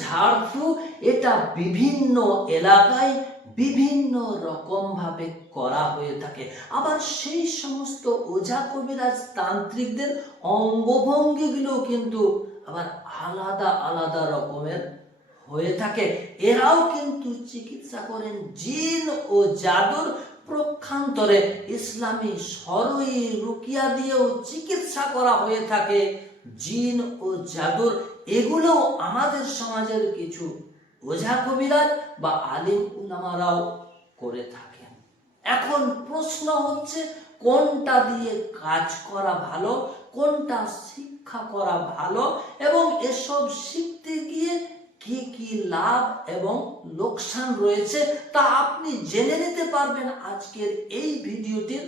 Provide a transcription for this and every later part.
ঝাড়ফুঁক এটা বিভিন্ন এলাকায় বিভিন্ন রকম ভাবে করা হয়ে থাকে। আবার সেই সমস্ত ওঝা কবিরাজ তান্ত্রিকদের অঙ্গভঙ্গিগুলো কিন্তু আবার আলাদা আলাদা রকমের হয়ে থাকে। এরাও কিন্তু চিকিৎসা করেন জিন ও জাদুর প্রক্ষান্তরে। ইসলামী শরঈ রুকিয়া দিয়েও চিকিৎসা করা হয়ে থাকে জিন ও জাদুর। এগুলো আমাদের সমাজের কিছু ওঝা কবিরাজ বা আলিম উলামারাও করে থাকেন। এখন প্রশ্ন হচ্ছে কোনটা দিয়ে কাজ করা ভালো, কোনটা শিক্ষা করা ভালো, এবং এসব শিখতে গিয়ে কি কি লাভ এবং লোকসান রয়েছে তা আপনি জেনে নিতে পারবেন আজকের এই ভিডিওটির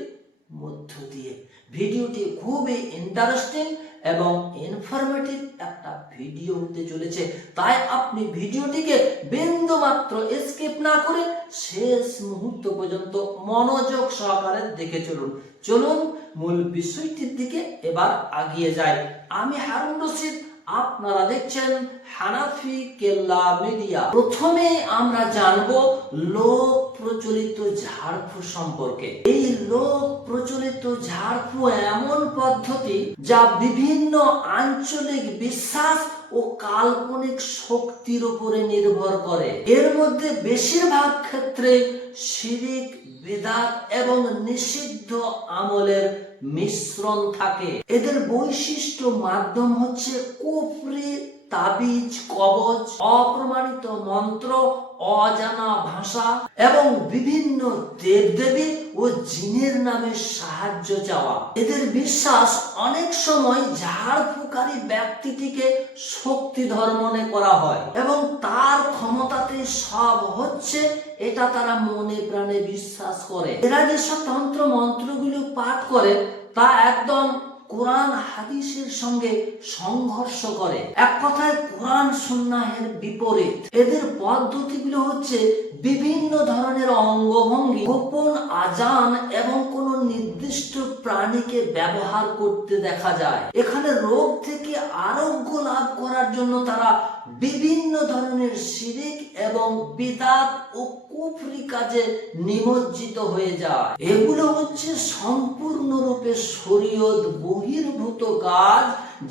মধ্য দিয়ে। ভিডিওটি খুবই ইন্টারেস্টিং এবং ইনফরমেটিভ একটা ভিডিও হতে চলেছে, তাই আপনি ভিডিওটিকে বিন্দু মাত্র স্কিপ না করে শেষ মুহূর্ত পর্যন্ত মনোযোগ সহকারে দেখে চলুন। চলুন মূল বিষয়টির দিকে এবার আগিয়ে যাই। আমি হারুন রশিদ, আপনারা দেখছেন হানাফি কেল্লা মিডিয়া। প্রথমে আমরা জানব লোক প্রচলিত ঝাড়ফুঁক সম্পর্কে। এই লোক প্রচলিত ঝাড়ফুঁক এমন পদ্ধতি যা বিভিন্ন আঞ্চলিক বিশ্বাস ও কাল্পনিক শক্তির উপরে নির্ভর করে। এর মধ্যে বেশিরভাগ ক্ষেত্রে শিরিক, বিদআত এবং নিষিদ্ধ আমলের মিশ্রণ থাকে। এদের বৈশিষ্ট্য মাধ্যম হচ্ছে কুফরি, তাবিজ, কবচ, অপ্রমাণিত মন্ত্র, অজানা ভাষা এবং বিভিন্ন দেবদেবী ও জিনের নামে সাহায্য চাওয়া। এদের বিশ্বাস অনেক সময় ঝাড়ফুঁকারী ব্যক্তিটিকে শক্তিধর মনে করা হয় এবং তার ক্ষমতাতে সব হচ্ছে এটা তারা মনে প্রাণে বিশ্বাস করে। এরা যেসব তন্ত্র মন্ত্রগুলো পাঠ করে তা একদম কোরআন হাদিসের সঙ্গে সংঘর্ষ করে, এক কথায় কোরআন সুন্নাহের বিপরীত। এদের পদ্ধতিগুলো হচ্ছে বিভিন্ন ধরনের অঙ্গভঙ্গি, গোপন আজান এবং কোন নির্দিষ্ট প্রাণীকে ব্যবহার করতে দেখা যায়। এখানে রোগ থেকে আরোগ্য লাভ করার জন্য তারা বিভিন্ন ধরনের শিরিক এবং বিদআত ও কুফরি কাজে নিমজ্জিত হয়ে যায়। এগুলো হচ্ছে সম্পূর্ণরূপে শরীয়ত বহির্ভূত কাজ,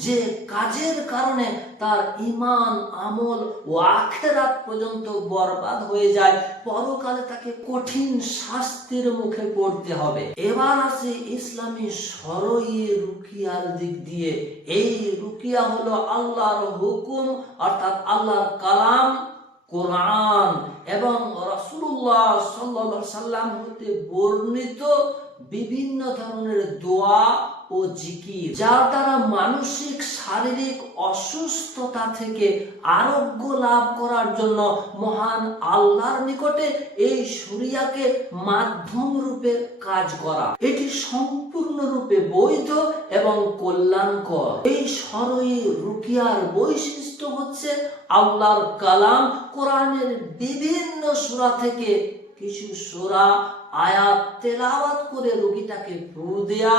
যে কাজের কারণে তার ঈমান, আমল ও আখিরাত পর্যন্ত বরবাদ হয়ে যায়। পরকালে তাকে কঠিন শাস্তির মুখে পড়তে হবে। এবার আসে ইসলামী শরঈ রুকিয়ার দিক দিয়ে। এই রুকিয়া হলো আল্লাহর হুকুম অর্থাৎ আল্লাহর কালাম কোরআন এবং রাসূলুল্লাহ সাল্লাল্লাহু আলাইহি সাল্লাম হতে বর্ণিত বিভিন্ন ধরনের দোয়া ও জিকির, যার দ্বারা মানসিক শারীরিক অসুস্থতা থেকে আরোগ্য লাভ করার জন্য মহান আল্লাহর নিকটে এই শরিয়াকে মাধ্যম রূপে কাজ করা। এটি সম্পূর্ণরূপে বৈধ এবং কল্যাণকর। এই শরঈ রুকিয়ার বৈশিষ্ট্য হচ্ছে আল্লাহর কালাম কোরআনের বিভিন্ন সূরা থেকে কিছু সূরা আয়াত তেলাওয়াত করে রোগীটাকে ফু দেয়া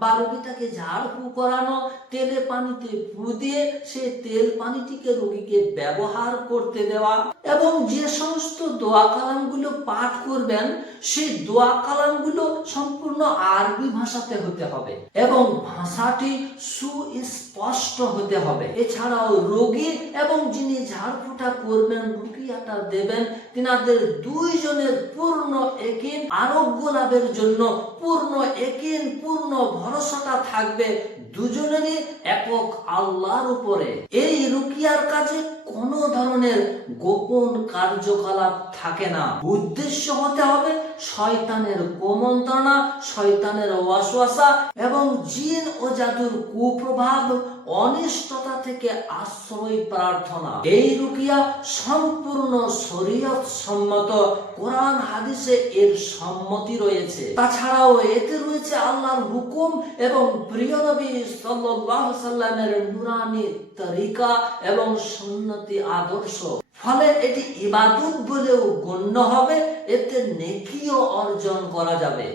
বা রোগীটাকে ঝাড়ফুঁক করানো, তেলে পানিতে ফু দিয়ে সে তেল পানিটিকে রোগীকে ব্যবহার করতে দেওয়া। এবং যে সমস্ত দোয়া কালামগুলো পাঠ করবেন সেই দোয়া কালামগুলো সম্পূর্ণ আরবি ভাষাতে হতে হবে এবং ভাষাটি সুস্পষ্ট হতে হবে। এছাড়াও রোগী এবং যিনি ঝাড়ফুঁকটা করবেন, রুকিয়াটা দেবেন, তিনাদের দুইজনের পূর্ণ ইয়াকিন, আরোগ্য লাভের জন্য পূর্ণ ইয়াকিন, পূর্ণ ভরসাটা থাকবে দুজনেরই একক আল্লাহর উপরে। এই রুকিয়ার কাজে কোনো ধরনের গোপন কার্যকলাপ থাকে না। উদ্দেশ্য হতে হবে শয়তানের কুমন্ত্রণা, শয়তানের ওয়াসওয়াসা এবং জিন ও জাদুর কুপ্রভাব, অনিষ্টতা থেকে আশ্রয় প্রার্থনা। এই রুকিয়া সম্পূর্ণ শরীয়ত সম্মত, কোরআন হাদিসে এর সম্মতি রয়েছে। তাছাড়াও এতে রয়েছে আল্লাহর হুকুম এবং প্রিয় নবী সাল্লাল্লাহু আলাইহি সাল্লামের নূরানী তরিকা এবং সুন্নতি আদর্শ। ফলে এটি ইবাদত বলেও গণ্য হবে, এতে নেকিও অর্জন করা যাবে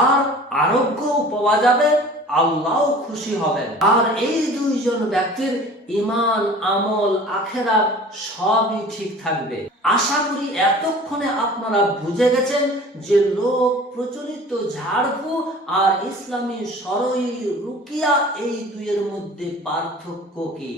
আর আরোগ্যও পাওয়া যাবে, আল্লাহও খুশি হবেন। আর এই দুইজন ব্যক্তির ঈমান, আমল, আখিরাত সবই ঠিক থাকবে। আশা করি এতক্ষণে আপনারা বুঝে গেছেন যে লোক প্রচলিত ঝাড়ফুঁক আর ইসলামী শরঈ রুকিয়া এই দুইয়ের মধ্যে পার্থক্য কি।